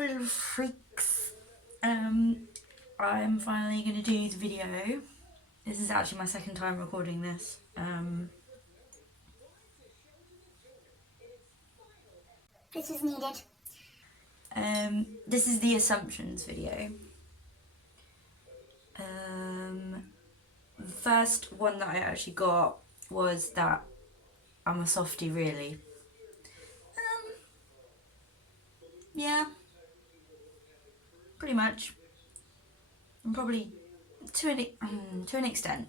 beautiful little freaks. I'm finally going to do the video. This is actually my second time recording this. This was needed. This is the assumptions video. The first one that I actually got was that I'm a softie, really. Yeah, pretty much. I'm probably to an extent.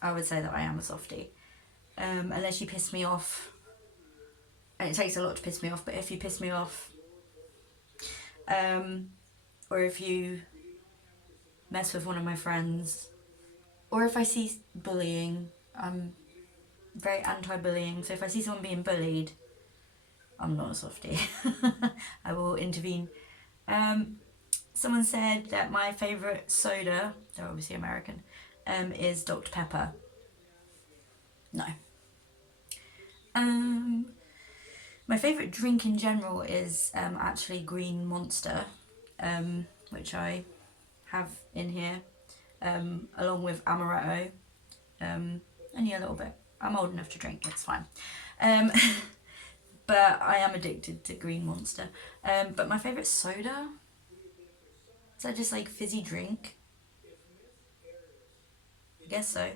I would say that I am a softie. Unless you piss me off, and it takes a lot to piss me off. But if you piss me off, or if you mess with one of my friends, or if I see bullying, I'm very anti-bullying. So if I see someone being bullied, I'm not a softie. I will intervene. Someone said that my favourite soda, they're obviously American, is Dr. Pepper. No. My favourite drink in general is actually Green Monster, which I have in here, along with Amaretto. Only a little bit. I'm old enough to drink, it's fine. But I am addicted to Green Monster. But my favourite soda? Is that just like fizzy drink? I guess so.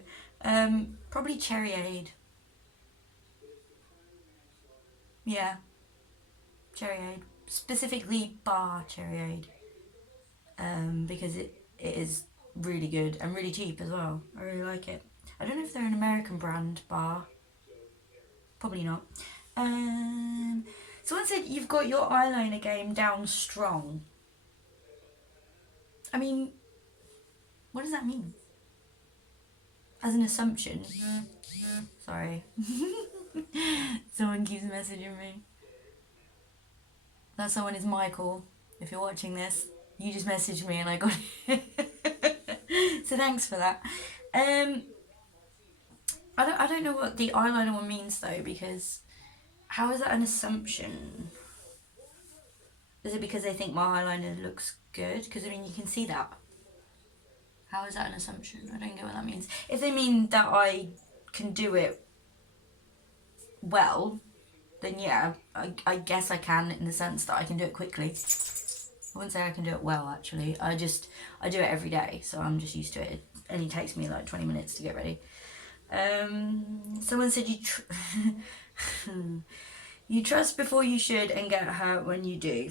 Probably Cherryade. Yeah. Cherryade. Specifically bar Cherryade. Because it is really good and really cheap as well. I really like it. I don't know if they're an American brand bar. Probably not. Someone said you've got your eyeliner game down strong. I mean, what does that mean? As an assumption. Sorry. Someone keeps messaging me. That someone is Michael. If you're watching this, you just messaged me and I got it. So thanks for that. I don't know what the eyeliner one means though, because how is that an assumption? Is it because they think my eyeliner looks good? Because I mean, you can see that. How is that an assumption? I don't get what that means. If they mean that I can do it well, then yeah, I guess I can, in the sense that I can do it quickly. I wouldn't say I can do it well, actually. I do it every day, so I'm just used to it. It only takes me like 20 minutes to get ready. Someone said you trust before you should and get hurt when you do.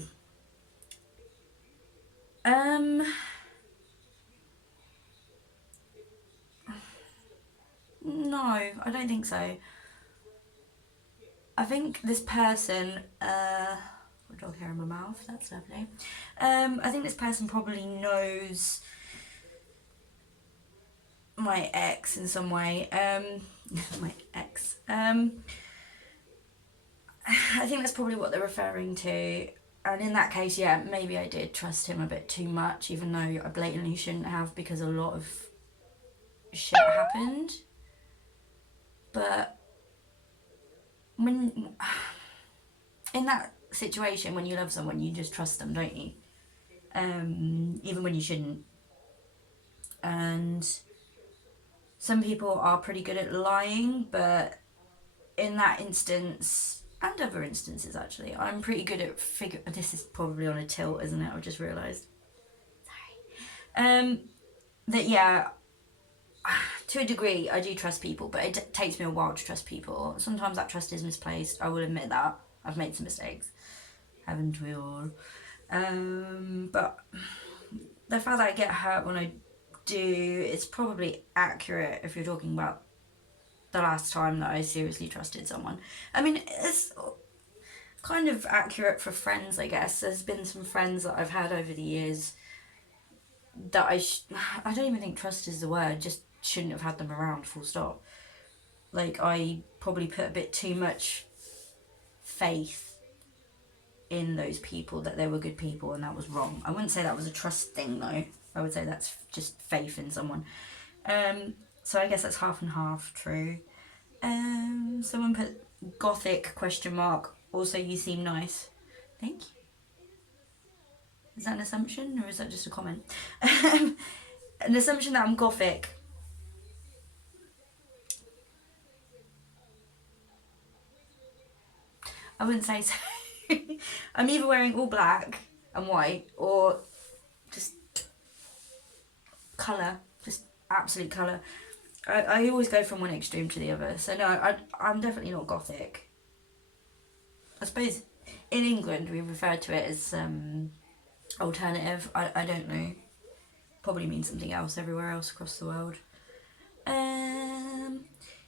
No, I don't think so. I think this person, dog hair in my mouth, that's lovely. I think this person probably knows my ex in some way. My ex. I think that's probably what they're referring to. And in that case, yeah, maybe I did trust him a bit too much, even though I blatantly shouldn't have, because a lot of shit happened. But when in that situation, when you love someone, you just trust them, don't you? Even when you shouldn't. And some people are pretty good at lying, but in that instance, and other instances actually, I'm pretty good at this is probably on a tilt, isn't it? I've just realised. Sorry. That yeah, to a degree, I do trust people, but it takes me a while to trust people. Sometimes that trust is misplaced. I will admit that. I've made some mistakes. Haven't we all? But the fact that I get hurt when I do, it's probably accurate if you're talking about the last time that I seriously trusted someone. I mean, it's kind of accurate for friends, I guess. There's been some friends that I've had over the years that I don't even think trust is the word, just shouldn't have had them around, full stop. Like, I probably put a bit too much faith in those people, that they were good people, and that was wrong. I wouldn't say that was a trust thing though. I would say that's just faith in someone. So I guess that's half and half true. Someone put gothic ? Also, you seem nice. Thank you. Is that an assumption or is that just a comment? An assumption that I'm gothic. I wouldn't say so. I'm either wearing all black and white or just colour, just absolute colour. I always go from one extreme to the other. So no, I'm definitely not gothic. I suppose in England we refer to it as alternative. I don't know. Probably means something else everywhere else across the world.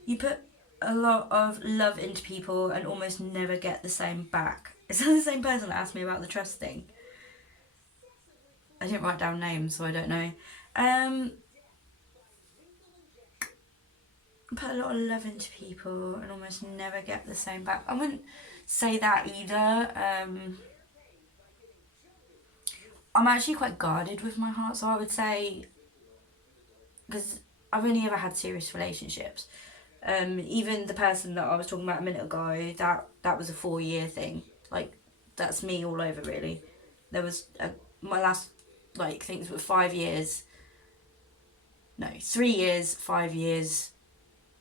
You put a lot of love into people and almost never get the same back. Is that the same person that asked me about the trust thing? I didn't write down names, so I don't know. Put a lot of love into people and almost never get the same back. I wouldn't say that either. I'm actually quite guarded with my heart, so I would say, because I've only ever had serious relationships. Even the person that I was talking about a minute ago, that was a 4-year thing. Like, that's me all over, really. There was my last, like, things were 5 years. No, 3 years, 5 years,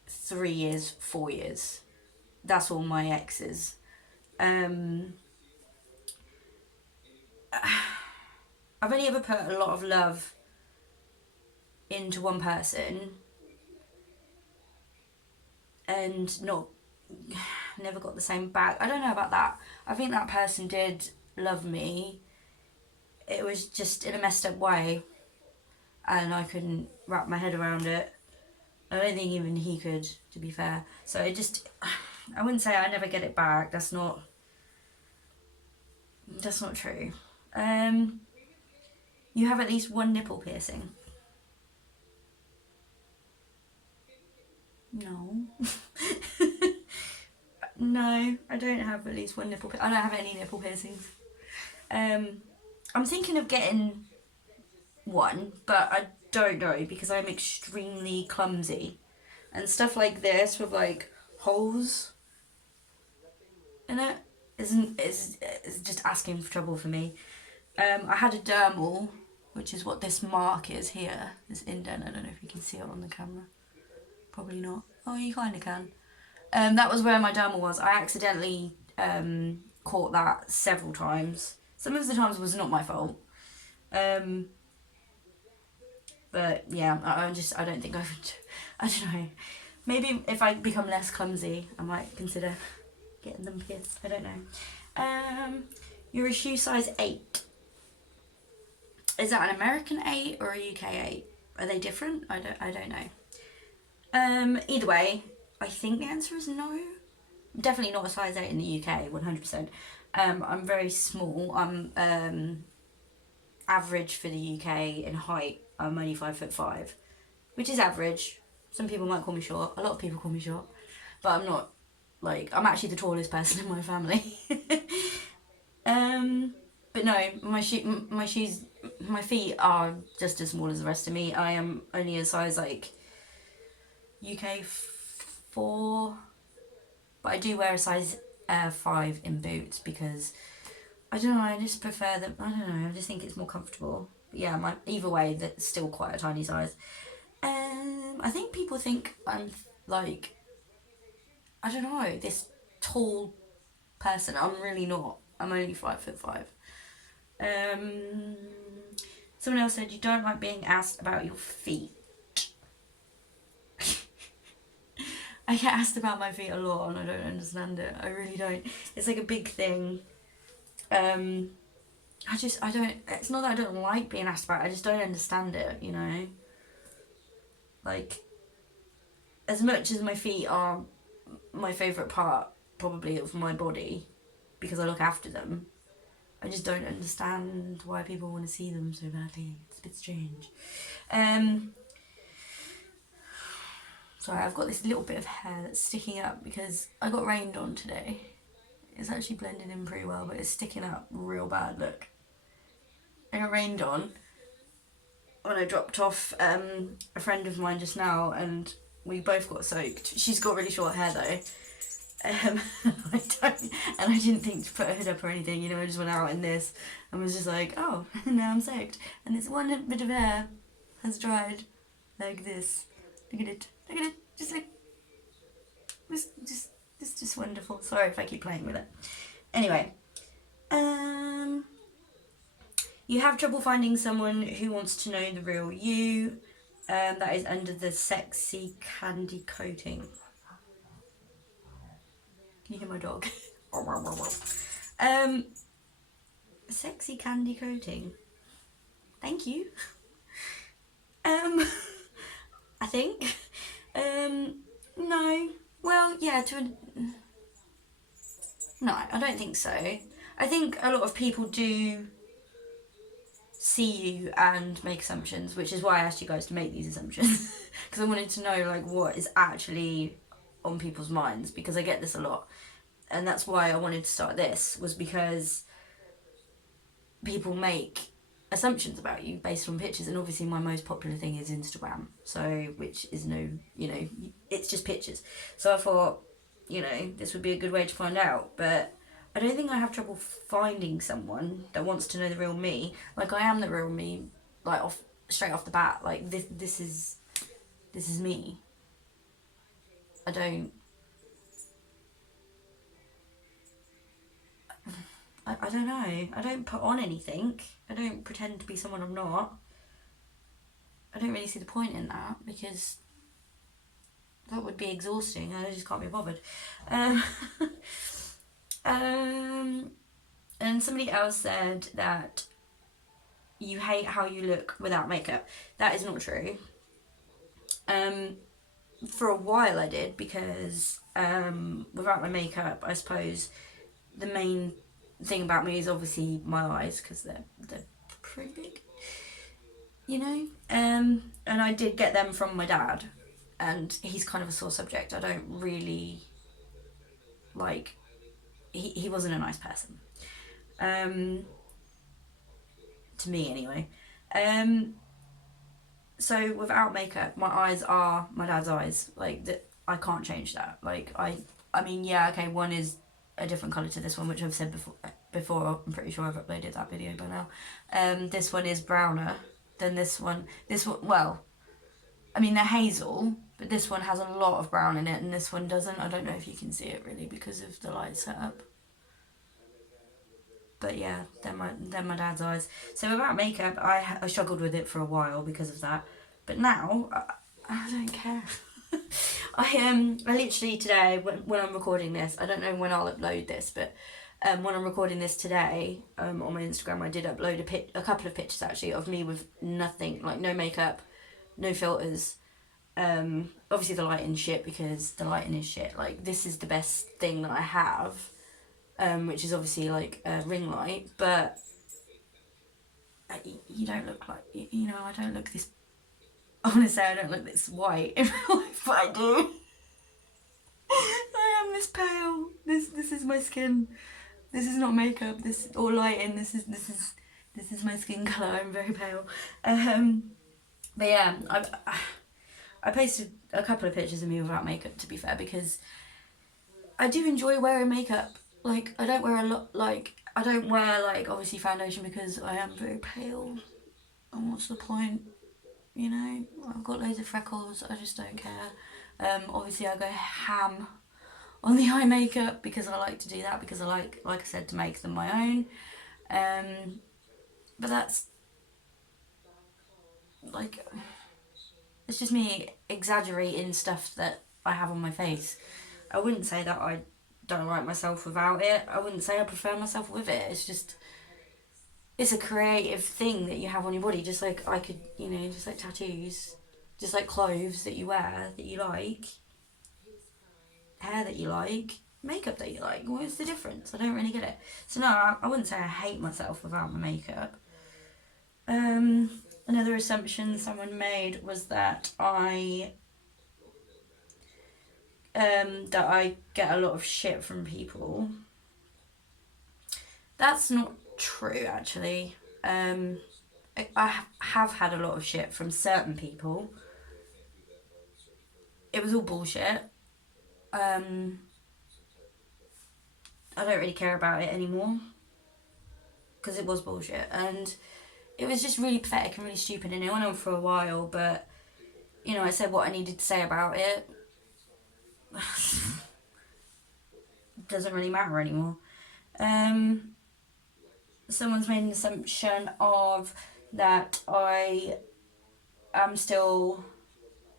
3 years, 4 years. That's all my exes. I've only ever put a lot of love into one person and never got the same back. I don't know about that. I think that person did love me. It was just in a messed up way and I couldn't wrap my head around it. I don't think even he could, to be fair. So I wouldn't say I never get it back. That's not true. You have at least one nipple piercing. No. No, I don't have at least one nipple. I don't have any nipple piercings. I'm thinking of getting one, but I don't know because I'm extremely clumsy, and stuff like this with like holes in it is just asking for trouble for me. I had a dermal, which is what this mark is here, this indent. I don't know if you can see it on the camera. Probably not. Oh, you kind of can. That was where my dermal was. I accidentally caught that several times. Some of the times was not my fault. But yeah, I don't think I would. I don't know. Maybe if I become less clumsy, I might consider getting them pierced. I don't know. You're a shoe size 8. Is that an American 8 or a UK 8? Are they different? I don't know. Either way, I think the answer is no. I'm definitely not a size 8 in the UK, 100%. I'm very small. I'm average for the UK in height. I'm only 5'5", which is average. Some people might call me short. A lot of people call me short, but I'm not. Like, I'm actually the tallest person in my family. But no, my shoes, my feet are just as small as the rest of me. I am only a size like UK 4, but I do wear a size 5 in boots because I don't know. I just prefer them. I don't know. I just think it's more comfortable. But yeah, either way, that's still quite a tiny size. I think people think I'm like, I don't know, this tall person. I'm really not. I'm only 5'5". Someone else said you don't like being asked about your feet. I get asked about my feet a lot and I don't understand it. I really don't. It's like a big thing. I don't, it's not that I don't like being asked about it, I just don't understand it, you know? Like, as much as my feet are my favourite part, probably, of my body, because I look after them, I just don't understand why people want to see them so badly. It's a bit strange. Sorry, I've got this little bit of hair that's sticking up because I got rained on today. It's actually blended in pretty well, but it's sticking up real bad, look. I got rained on when I dropped off a friend of mine just now and we both got soaked. She's got really short hair though. I don't, and I didn't think to put a hood up or anything, you know, I just went out in this and was just like, oh, now I'm soaked. And this one bit of hair has dried like this. Look at it, look at it, just like, it's just wonderful. Sorry if I keep playing with it. Anyway, you have trouble finding someone who wants to know the real you. That is under the sexy candy coating. Can you hear my dog? Sexy candy coating. Thank you. I think. No. Well, yeah, no, I don't think so. I think a lot of people do see you and make assumptions, which is why I asked you guys to make these assumptions. Because I wanted to know, like, what is actually on people's minds, because I get this a lot. And that's why I wanted to start this, was because people make assumptions about you based on pictures, and obviously my most popular thing is Instagram, so, which is no, you know, it's just pictures. So I thought, you know, this would be a good way to find out, but I don't think I have trouble finding someone that wants to know the real me. Like, I am the real me, like, straight off the bat. Like, this is me. I don't know. I don't put on anything. I don't pretend to be someone I'm not. I don't really see the point in that, because that would be exhausting. I just can't be bothered. And somebody else said that you hate how you look without makeup. That is not true. For a while I did, because without my makeup, I suppose the main thing about me is obviously my eyes, because they're pretty big, you know. And I did get them from my dad, and he's kind of a sore subject. I don't really like. He wasn't a nice person. To me anyway. So without makeup, my eyes are my dad's eyes. Like, that, I can't change that. Like, I mean, yeah, okay, one is a different colour to this one, which I've said before. I'm pretty sure I've uploaded that video by now. This one is browner than this one. This one, well, I mean, they're hazel, but this one has a lot of brown in it, and this one doesn't. I don't know if you can see it really because of the light setup. But yeah, they're my dad's eyes. So without makeup, I struggled with it for a while because of that. But now, I don't care. I literally today, when I'm recording this, I don't know when I'll upload this, but when I'm recording this today, on my Instagram, I did upload a couple of pictures actually of me with nothing, like no makeup, no filters. Obviously the lighting shit, because the lighting is shit. Like, this is the best thing that I have, which is obviously like a ring light, but you don't look like, you know, I don't look this, I want to say I don't look this white in real life, but I do. I am this pale. This is my skin. This is not makeup. This, or lighting. This is my skin colour. I'm very pale. But yeah, I posted a couple of pictures of me without makeup, to be fair, because I do enjoy wearing makeup. Like, I don't wear a lot, like, I don't wear, like, obviously foundation, because I am very pale, and what's the point, you know? I've got loads of freckles, I just don't care. Obviously I go ham on the eye makeup, because I like to do that, because I like I said, to make them my own. But that's, like, it's just me exaggerating stuff that I have on my face. I wouldn't say that I don't like myself without it. I wouldn't say I prefer myself with it. It's just, it's a creative thing that you have on your body, just like I could, you know, just like tattoos, just like clothes that you wear that you like, hair that you like, makeup that you like. What's the difference? I don't really get it. So no, I wouldn't say I hate myself without my makeup. Another assumption someone made was that I get a lot of shit from people. That's not true, actually. I have had a lot of shit from certain people. It was all bullshit. I don't really care about it anymore because it was bullshit, and it was just really pathetic and really stupid, and it went on for a while. But you know, I said what I needed to say about it. Doesn't really matter anymore. Someone's made an assumption of that I am still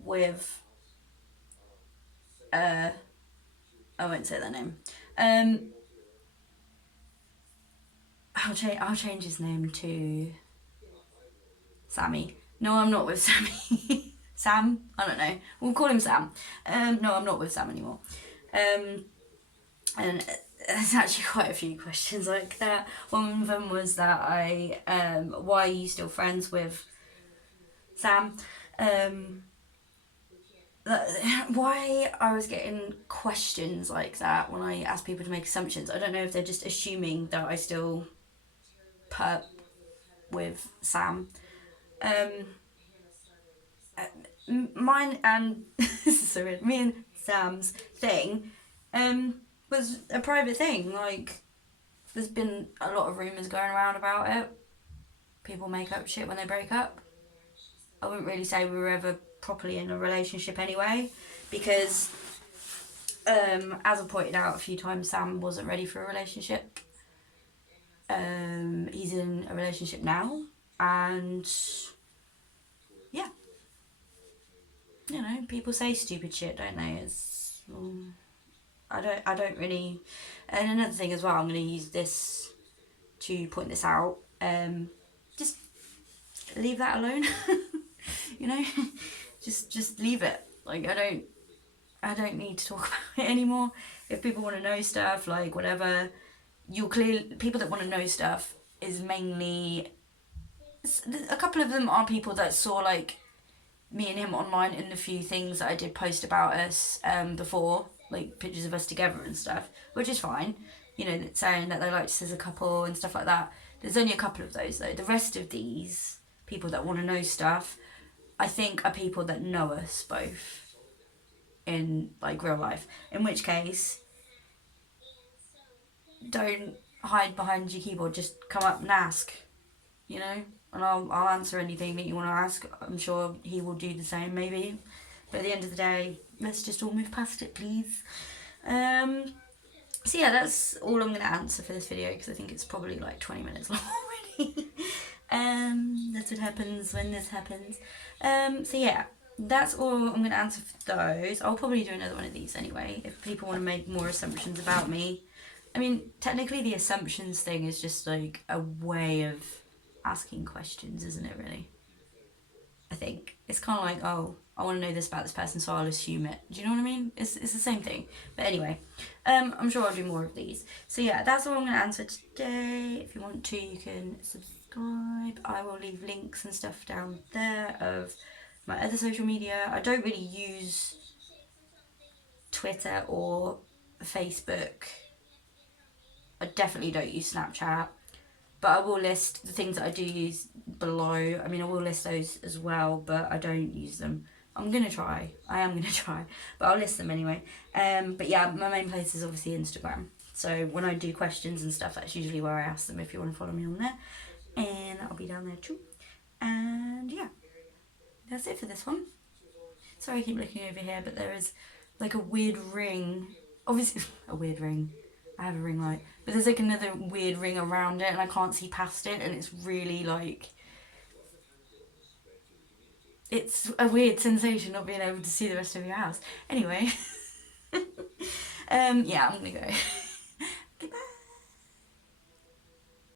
with I won't say their name. I'll change his name to Sammy. No, I'm not with Sammy. Sam? I don't know. We'll call him Sam. No, I'm not with Sam anymore. And there's actually quite a few questions like that. One of them was that why are you still friends with Sam? Why I was getting questions like that when I ask people to make assumptions. I don't know if they're just assuming that I still put up with Sam. Mine and sorry, me and Sam's thing was a private thing. Like, there's been a lot of rumours going around about it. People make up shit when they break up. I wouldn't really say we were ever properly in a relationship anyway, because as I pointed out a few times, Sam wasn't ready for a relationship. He's in a relationship now, and yeah, you know, people say stupid shit, don't they? It's I don't really. And another thing as well, I'm going to use this to point this out. Just leave that alone. You know, just leave it. Like, I don't need to talk about it anymore. If people want to know stuff, like whatever, people that want to know stuff is mainly, a couple of them are people that saw like me and him online in the few things that I did post about us before, like pictures of us together and stuff, which is fine. You know, saying that they liked us as a couple and stuff like that. There's only a couple of those though. The rest of these people that want to know stuff, I think, are people that know us both in like real life. In which case, don't hide behind your keyboard. Just come up and ask, you know, and I'll answer anything that you want to ask. I'm sure he will do the same, maybe. But at the end of the day, let's just all move past it, please. So yeah, that's all I'm going to answer for this video, because I think it's probably like 20 minutes long already. That's what happens when this happens. So yeah, that's all I'm going to answer for those. I'll probably do another one of these anyway, if people want to make more assumptions about me. I mean, technically the assumptions thing is just like a way of asking questions, isn't it, really? I think. It's kind of like, oh, I want to know this about this person, so I'll assume it. Do you know what I mean? It's the same thing. But anyway, I'm sure I'll do more of these. So yeah, that's all I'm going to answer today. If you want to, you can subscribe. I will leave links and stuff down there of my other social media. I don't really use Twitter or Facebook. I definitely don't use Snapchat. But I will list the things that I do use below. I mean, I will list those as well, but I don't use them. I'm going to try. I am going to try. But I'll list them anyway. But yeah, my main place is obviously Instagram. So when I do questions and stuff, that's usually where I ask them if you want to follow me on there. And I'll be down there too. And yeah, that's it for this one. Sorry I keep looking over here, but there is like a weird ring. Obviously, a weird ring. I have a ring light. But there's like another weird ring around it and I can't see past it, and it's really like... It's a weird sensation not being able to see the rest of your house. Anyway. Yeah, I'm gonna go.